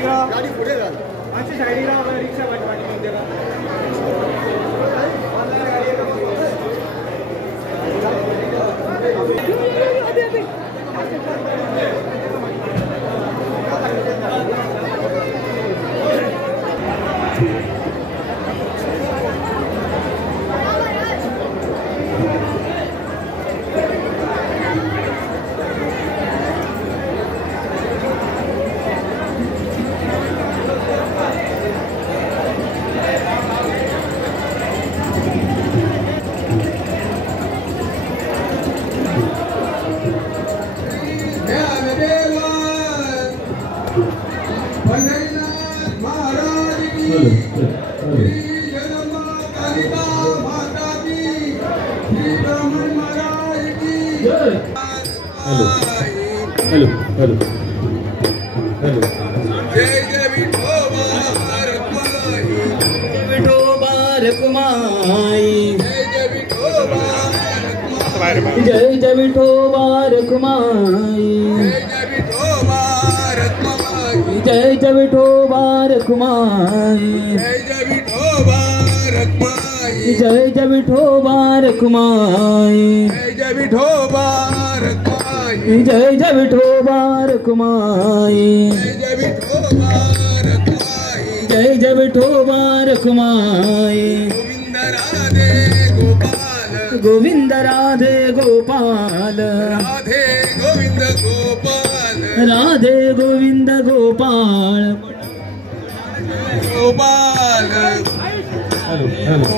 गाडी पुढे जा आमची साइड ला रिक्षा पाठवायची मंदिरा हेलो हेलो हेलो जय जय विठोबा रखुमाई जय जय विठोबा रखुमाई जय जय विठोबा रखुमाई जय जय विठोबा रखुमाई जय जय विठोबा रखुमाई जय जय विठोबा रखुमाई जय जय विठोबा रखुमाई जय जय विठोबा रखुमाई जय जय विठोबा रखुमाई गोविंद राधे गोपाल राधे गोविंद गोपाल राधे गोविंद गोपाल गोपाल हेलो हेलो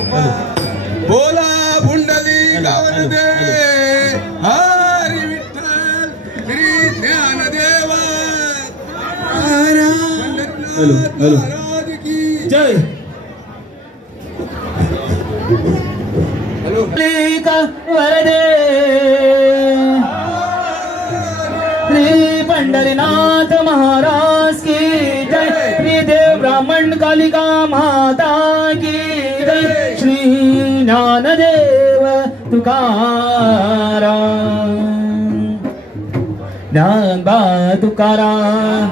बोला भुंडली गावनदे हरी विठ्ठल श्री ज्ञानदेवा हेलो हेलो महाराज की जय हेलो वरदे श्री पंढरीनाथ महाराज की जय श्री देव ब्राह्मण कालिका माता की जय श्री ज्ञानदेव तुकाराम ज्ञानबा तुकाराम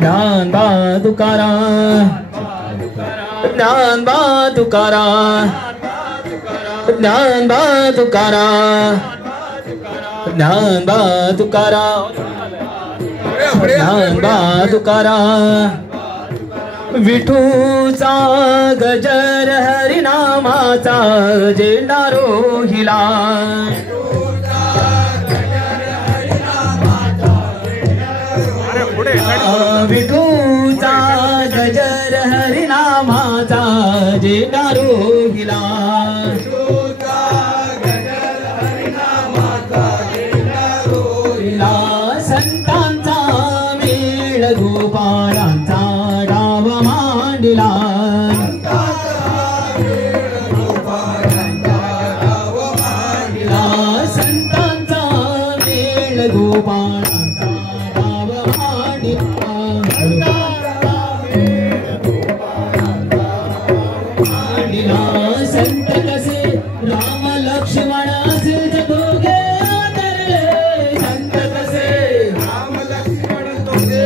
ज्ञानबा तुकाराम ज्ञानबा तुकाराम ज्ञानबा तुकाराम ज्ञानबा तुकाराम ज्ञानबा तुकाराम विठूचा गजर हरिनामाचा झेंडा रोहिला विठूचा गजर हरिनामाचा झेंडा रोहिला संतांचा मेळ गोपाळांचा डाव मांडला संतांचा मेळ गोपाळांचा डाव मांडला संत कसे राम लक्ष्मण असे दोघे संत कसे राम लक्ष्मण दोघे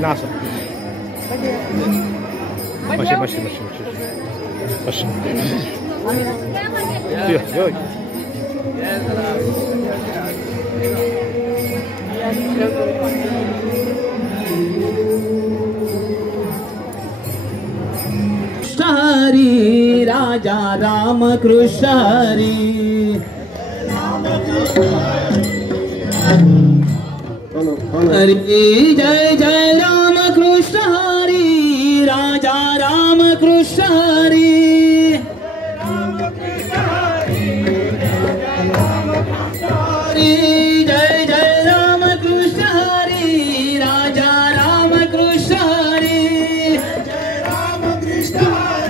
Nasa. Masih. Yuk. हरि राजा राम कृष्ण हरि हरि जय जय राम कृष्ण हरि राजा राम कृष्ण हरि जय जय राम कृष्ण हरि राजा राम कृष्ण हरि जय राम कृष्ण हरि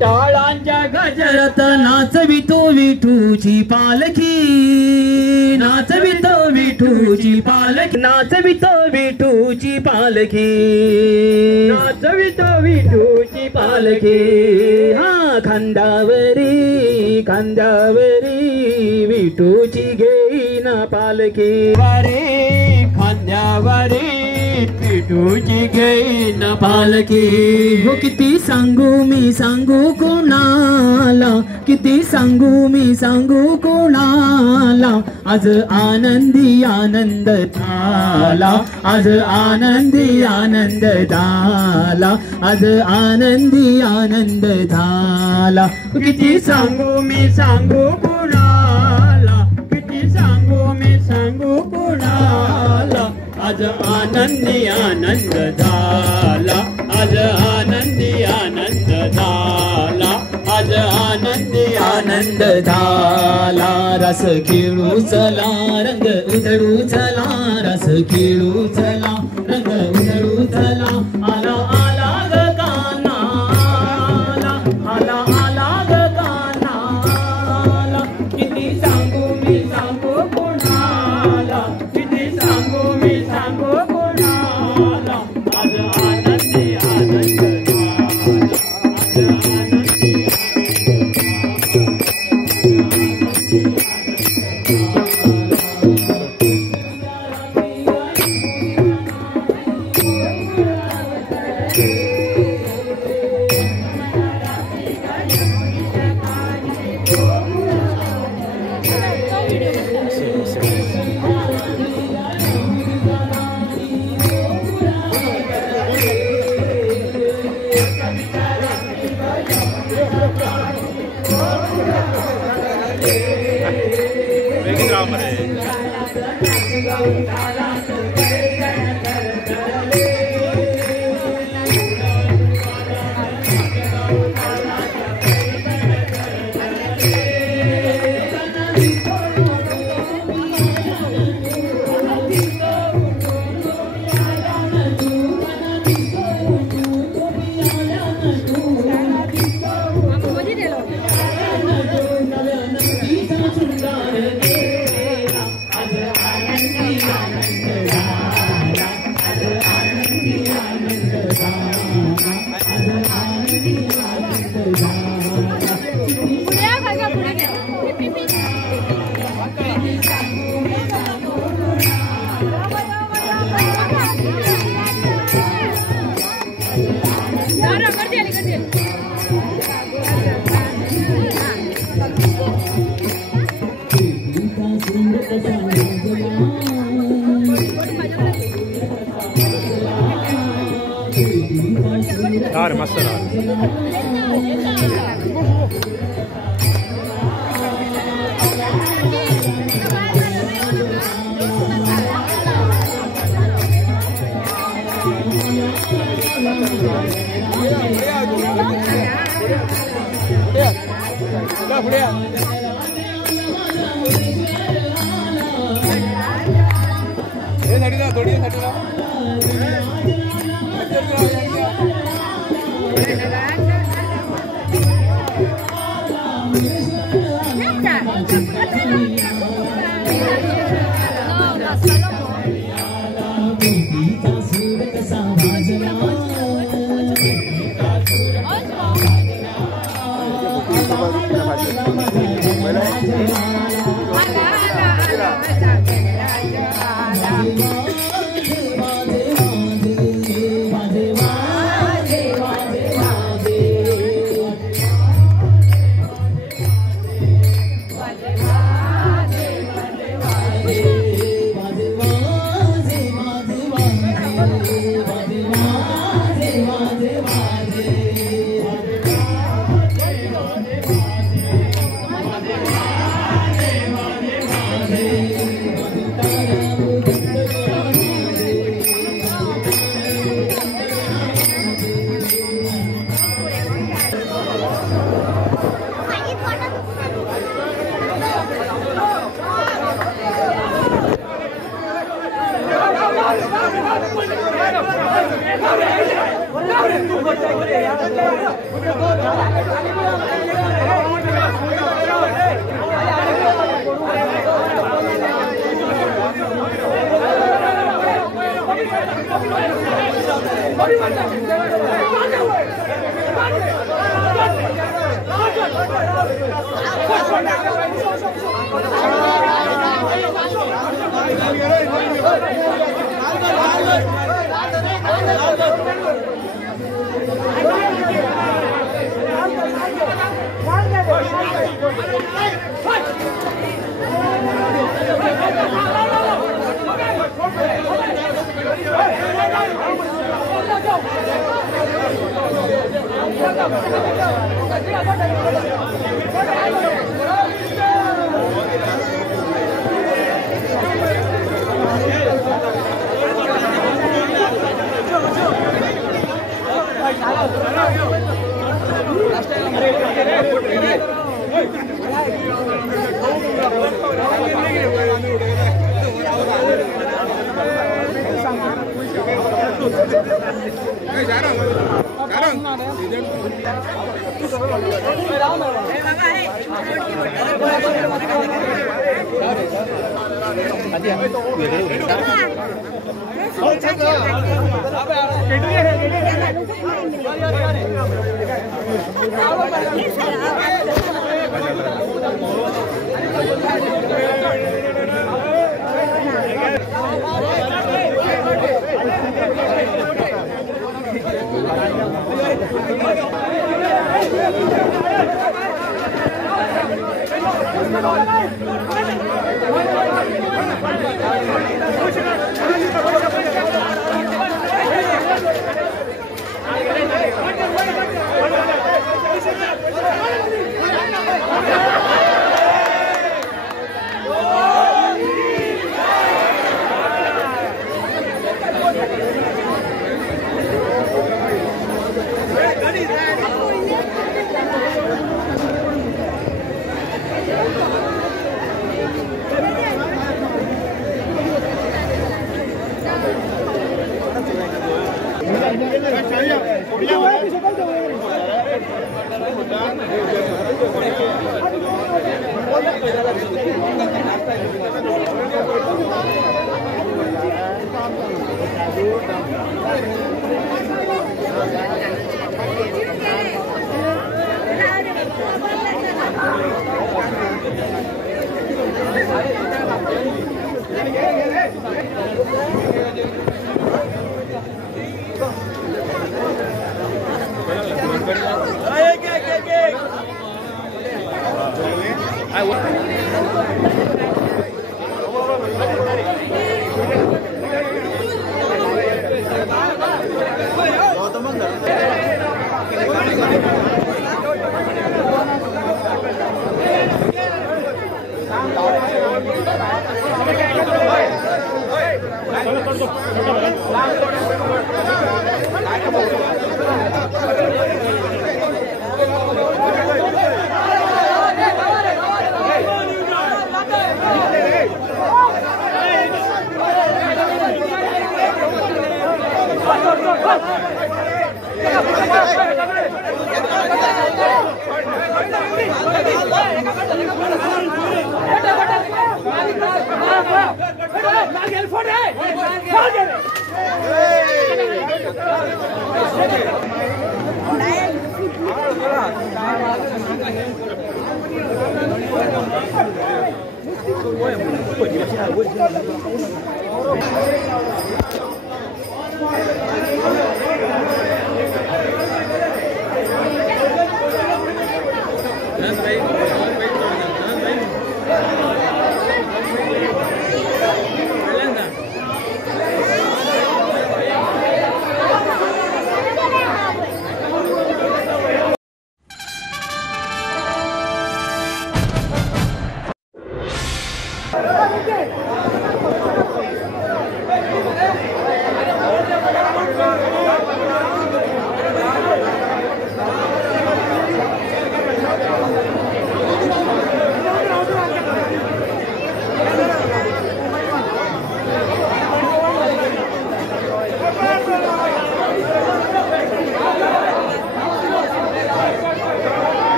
टाळांच्या गजरात नाचवितो विठूची पालखी, नाचवितो विठूची पालखी, नाचवितो विठूची पालखी, नाचवितो विठूची पालखी. हा खांद्यावरी खांद्यावरी विठूची घेईन पालखी, वारे खांद्यावरी विठूची घेईन पालखी. हो किती सांगू मी सांगू कोणाला, किती सांगू मी सांगू कोणाला, आज आनंदी आनंद झाला, आज आनंदी आनंद झाला, आज आनंदी आनंद झाला. किती सांगू मी सांगू कोणाला, किती सांगू मी सांगू कोणाला, आज आनंदी आनंद झाला. आज आनंदी आनंद झाला, आज आनंदी आनंद झाला. रस खेळू चला रंग उधळू चला, रस खेळू चला रंग उधळू चला. आला आला ग कान्हा, आला आला ग कान्हा. किती सांगू मी सांगू कोणाला, किती सांगू मी सांगू कोणाला. आज आनंदी आनंद झाला, आज आनंदी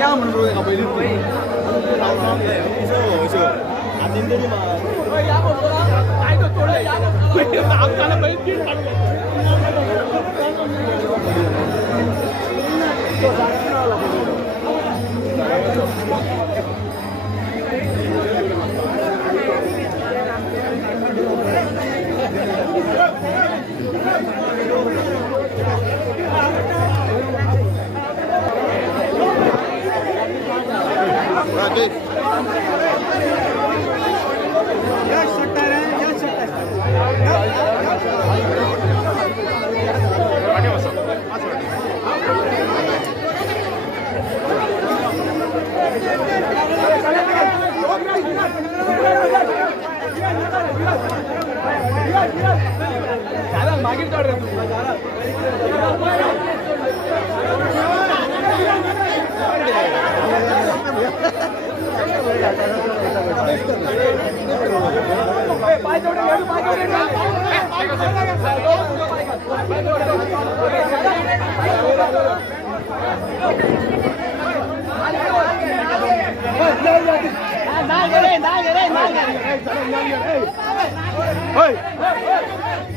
या म्हणून का पहिली मागील काढ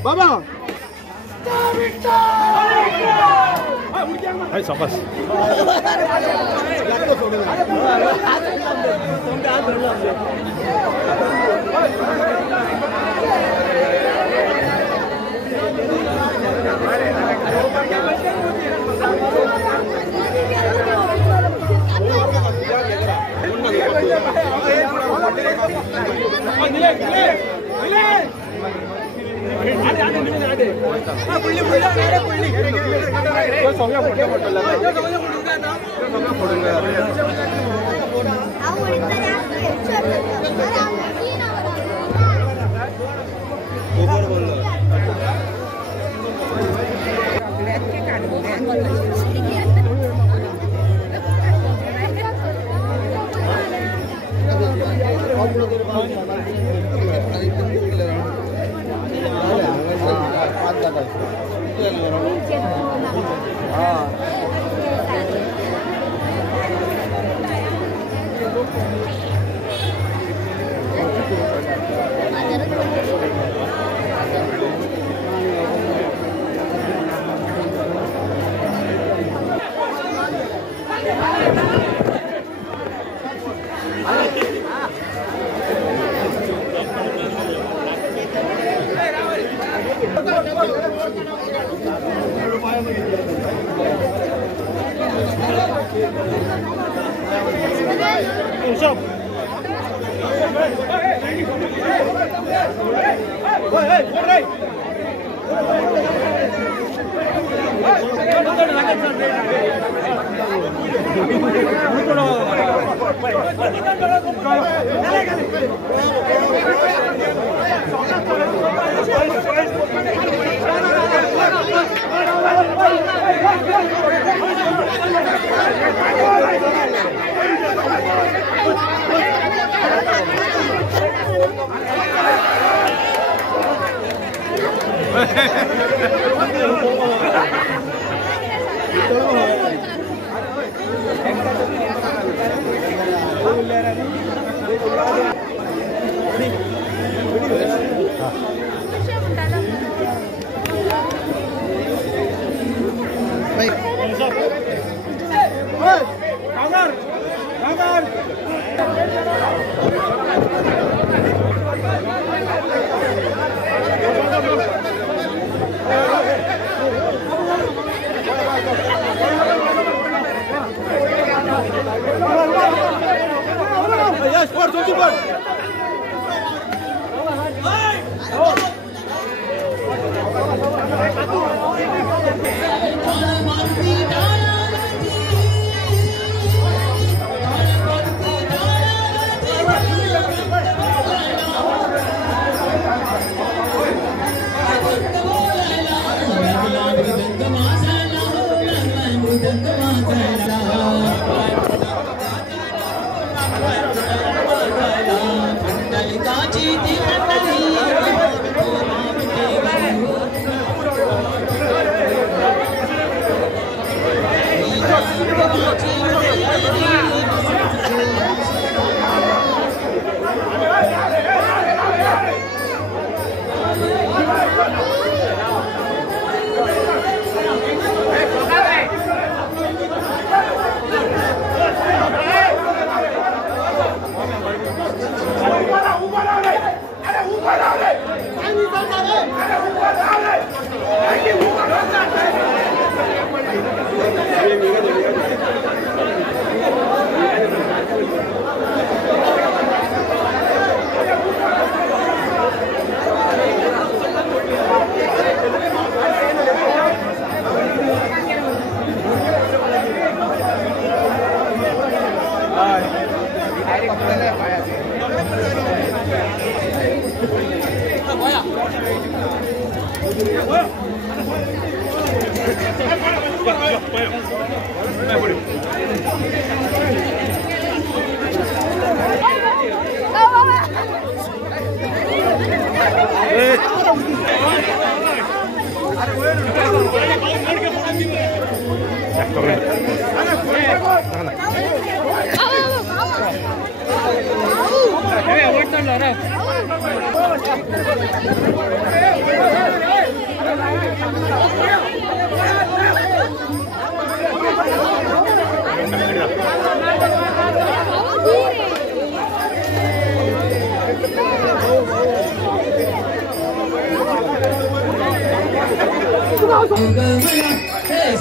बाबा हाय सापास Bye.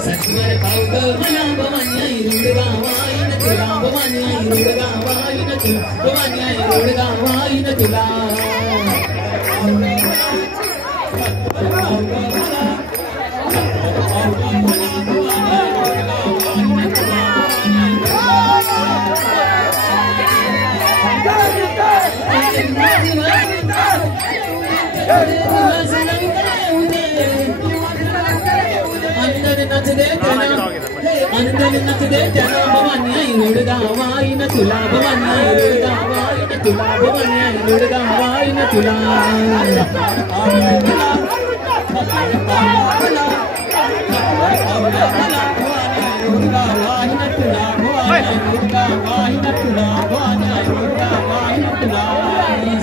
सत्वर पावग मला भवानी रुडगावाईन तुला भवानी रुडगावाईन तुला भवानी रुडगावाईन तुला आनंदाने नचदे त्याला भवानी रुडगावाईन तुला भवानी रुडगावाईन तुला भवानी रुडगावाईन तुला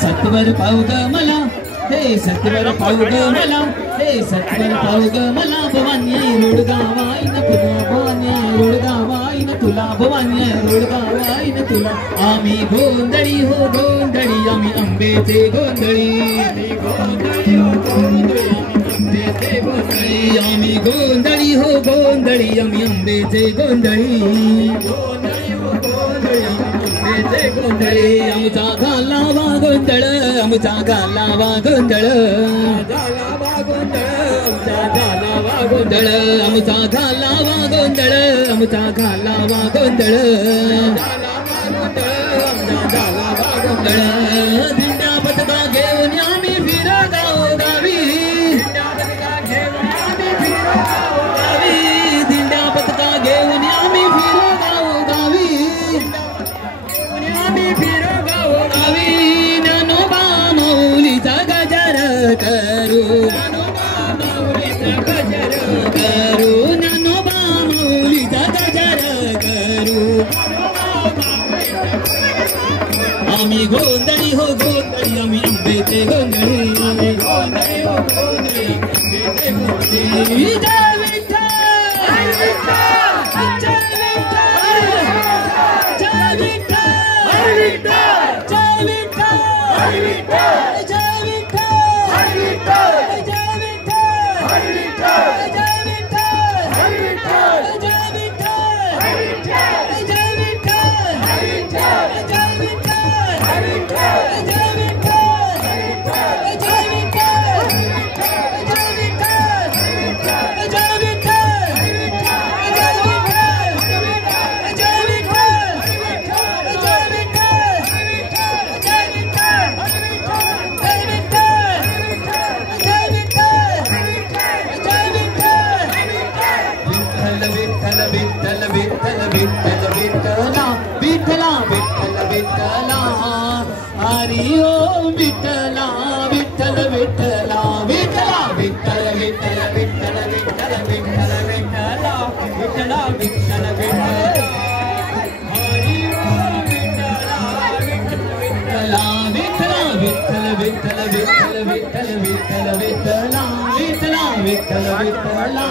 सत्वर पावग मला हे सत्वर पावग मला हे सत्वर पावग मला भवानी रुडगावाईन तुला भवानी रुडगावाईन तुला भवानी रुडगावाईन तुला आम्ही गोंधळी हो गोंधळी आम्ही आंबेचे गोंधळी आम्ही गोंधळी हो गोंधळी आम्ही आंबेचे गोंधळी आमचा घालावा गोंधळ आमचा घालावा गोंधळ आमचा घालावा गोंधळ आमचा घालावा गोंधळ दिंड्या पतका घेऊन आम्ही फिरगाव गावी दिंड्या पतका घेऊन आम्ही फिरगाव गावी ज्ञानोबा माऊलीचा गजर करू ज्ञानोबा माऊलीचा गजर करू आम्ही गोंधळी हो गोंधळी आम्ही आंबेचे गोंधळी आम्ही गोंधळी हो गोंधळी जय हरि ओम विठ्ठला विठ्ठल विठ्ठला विठ्ठला विठ्ठल विठ्ठल विठ्ठल विठ्ठल विठ्ठल विठ्ठला विठ्ठला विठ्ठल विठ्ठल हरि ओम विठ्ठला विठ्ठला विठ्ठला विठ्ठल विठ्ठल विठ्ठल विठ्ठल विठ्ठल विठ्ठला विठ्ठला विठ्ठल विठ्ठला हरि ओम विठ्ठला विठ्ठल विठ्ठला विठ्ठल विठ्ठला विठ्ठला विठ्ठल विठ्ठला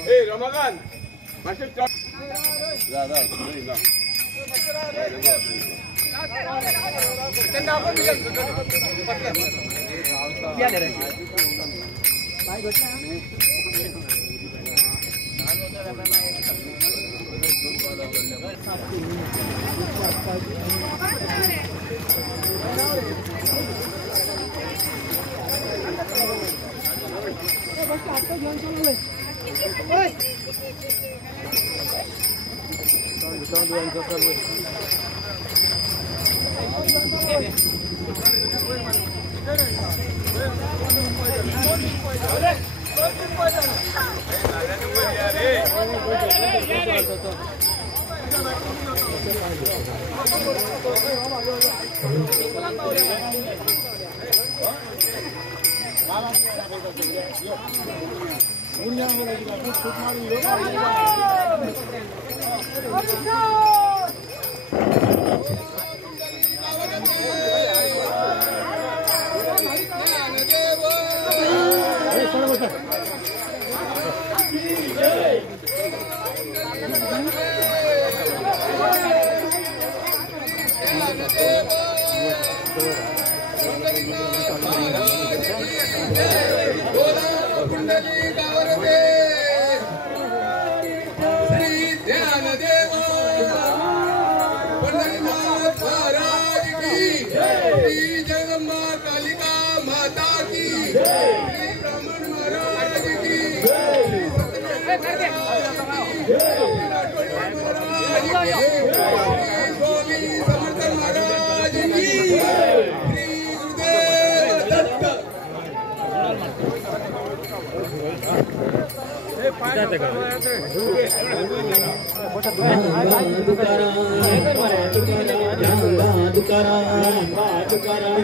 Hey, Ramadan. Masih stop.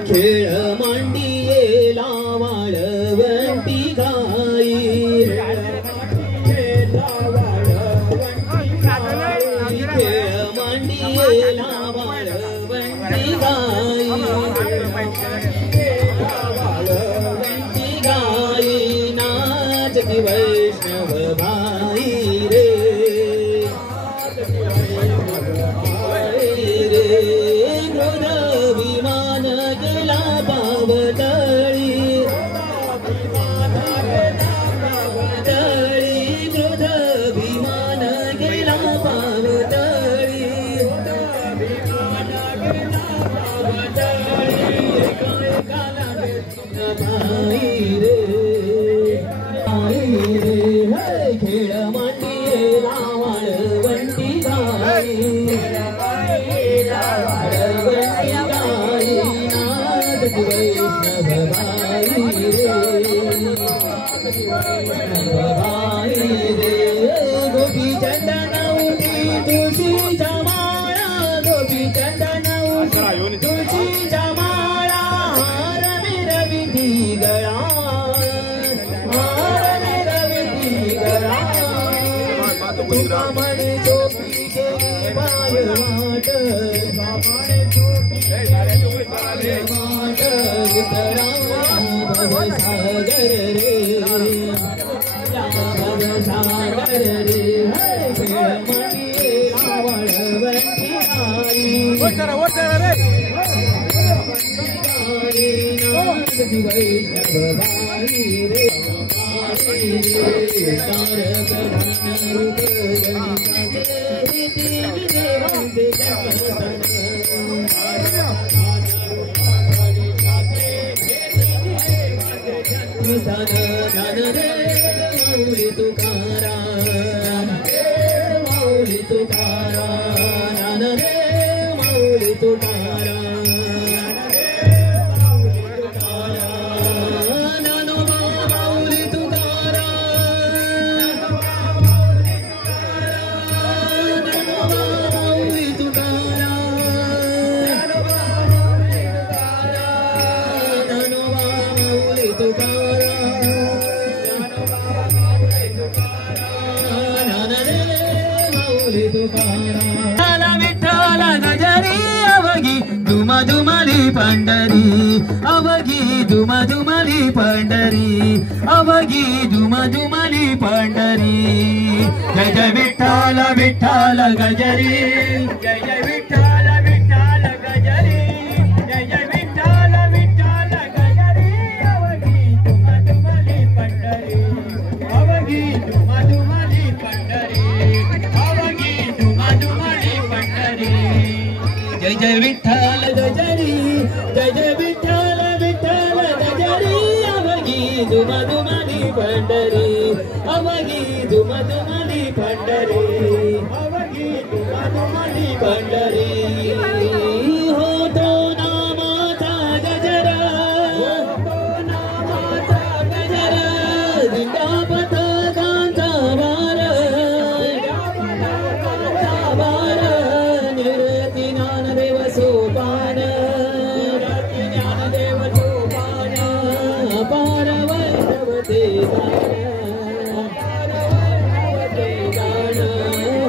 खेळ मांडिये लावाळवंती गाई खेळ मांडिये लावाळवंती गाई नाचती वैष्णव भाई रे विमान गेला पावतळी क्रोध विमान गेला पावतळी भाई रे खेळ मांडिये लावाळवंती गाई वैष्णव भाई रे गोपी चंदन उठी तुळशी जमाळा गोपी चंदन उठी तुळशी जमाळा हार मेरविधी गळा मुकामणी चोपी केली बालवाट भवसागर रे भवसागर रे खेळमणी रावळवंती आई वैष्णवबाई रे माऊली तुकाराम माऊली तुकाराम रे माऊली तुकाराम माऊली तुकाराम माऊली तुकाराम माऊली तुकाराम विठ्ठल गजरी अवघी दुमादुमाली पंढरी अवघी दुमादुमाली पंढरी अवघी दुमादुमाली पंढरी जय जय विठ्ठल विठ्ठल गजरी जय जय विठ्ठल विठ्ठल गजरी जय जय विठ्ठल विठ्ठल गजरी अवघी दुमादुमाली पंढरी अवघी दुमादुमाली पंढरी जय जय विठ्ठल गजरी जय जय विठ्ठल विठ्ठल गजरी अवघी दुमादुमाली पंढरी अवघी दुमादुमाली पंढरी अवघी दुमादुमाली पंढरी होतो नामाचा गजरा होतो नामाचा गजरा दिंडा पथकांचा वार ज्ञानदेव सोपान ज्ञानदेव सोपान अपार वैष्णवते गान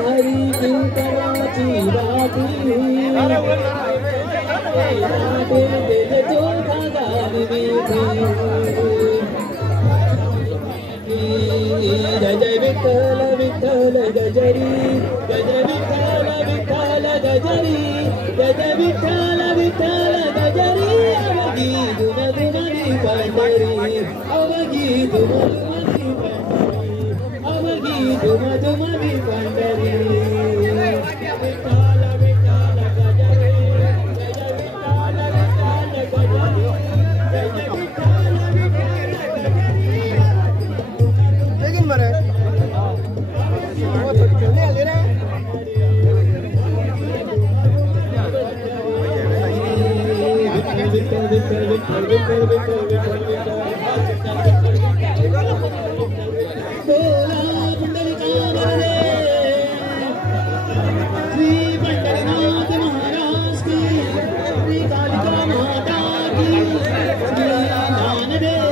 हरी कीर्तनाची बाती तेज चोखा गावी जय जय विठ्ठल विठ्ठल गजरी जय जय विठ्ठल विठ्ठल गजरी जय जय विठ्ठल विठ्ठल गजरी अवघी दुमादुमाली पंढरी अवघी दुमादुमाली पंढरी अवघी दुमादुमाली पंढरी विठ्ठल विठ्ठल गजरी जय जय विठ्ठल विठ्ठल गजरी जय जय विठ्ठल विठ्ठल गजरी लेकिन मरे वो तो चलने ले रहा है श्री पंढरीनाथ महाराज की श्री कालिका माता की श्री ज्ञानदेव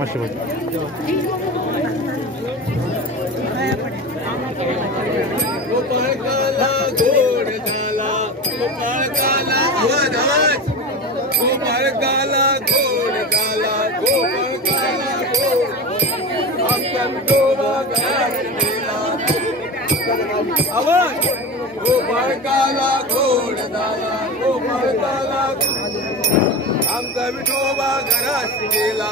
मस्त गोपाळ काला गोड झाला गोपाळ काला आवाज गोपाळ काला गोड झाला गोपाळ काला गोड आमचा विठोबा घरात गेला आवाज गोपाळ काला गोड झाला गोपाळ काला आमचा विठोबा घरात गेला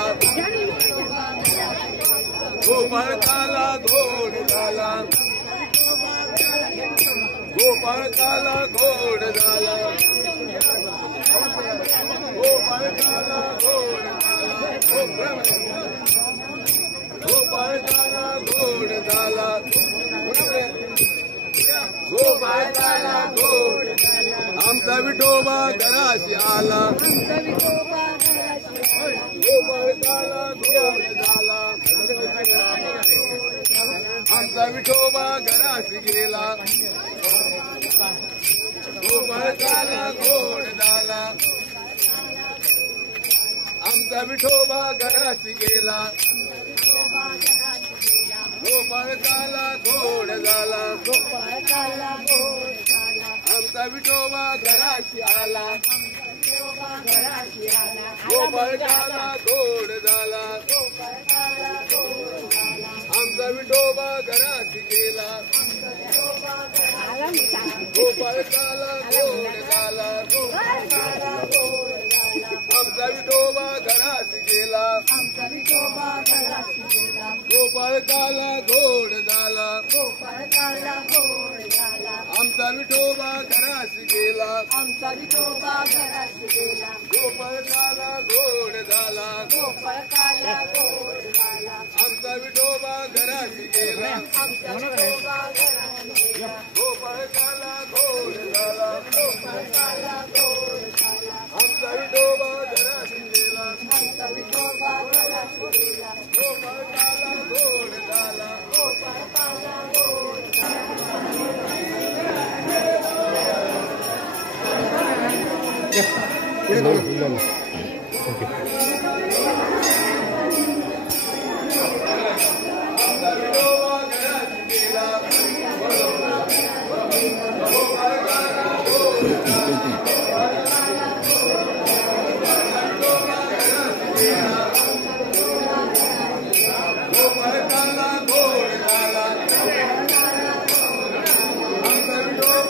गोपाळ काला गोड झाला गोपाळ काला गोड झाला गोपाळ काला गोड झाला गोपाळ काला गोड झाला गोपाळकाला गोड झाला आमचा विठोबा घराशी आला गोपाळकाला गोड झाला आमचा विठोबा घराशी गेला गोपाळकाला गोड झाला आमचा विठोबा घराशी गेला गोपाळकाला गोड झाला आमचा विठोबा घराशी आला गोपाळकाला गोड झाला आमचा विठोबा घराशी गेला गोपाळकाला गोड झाला आमचा विठोबा घराशी गेला गोपाळकाला गोड झाला आमचा विठोबा घराशी गेला गोपाळकाला गोड झाला आमचा विठोबा घराशी गेला गोपाळकाला गोड झाला आमचा विठोबा घराशी गेला गोपाळकाला गोड झाला गोपाळकाला गोड झाला आमचा विठोबा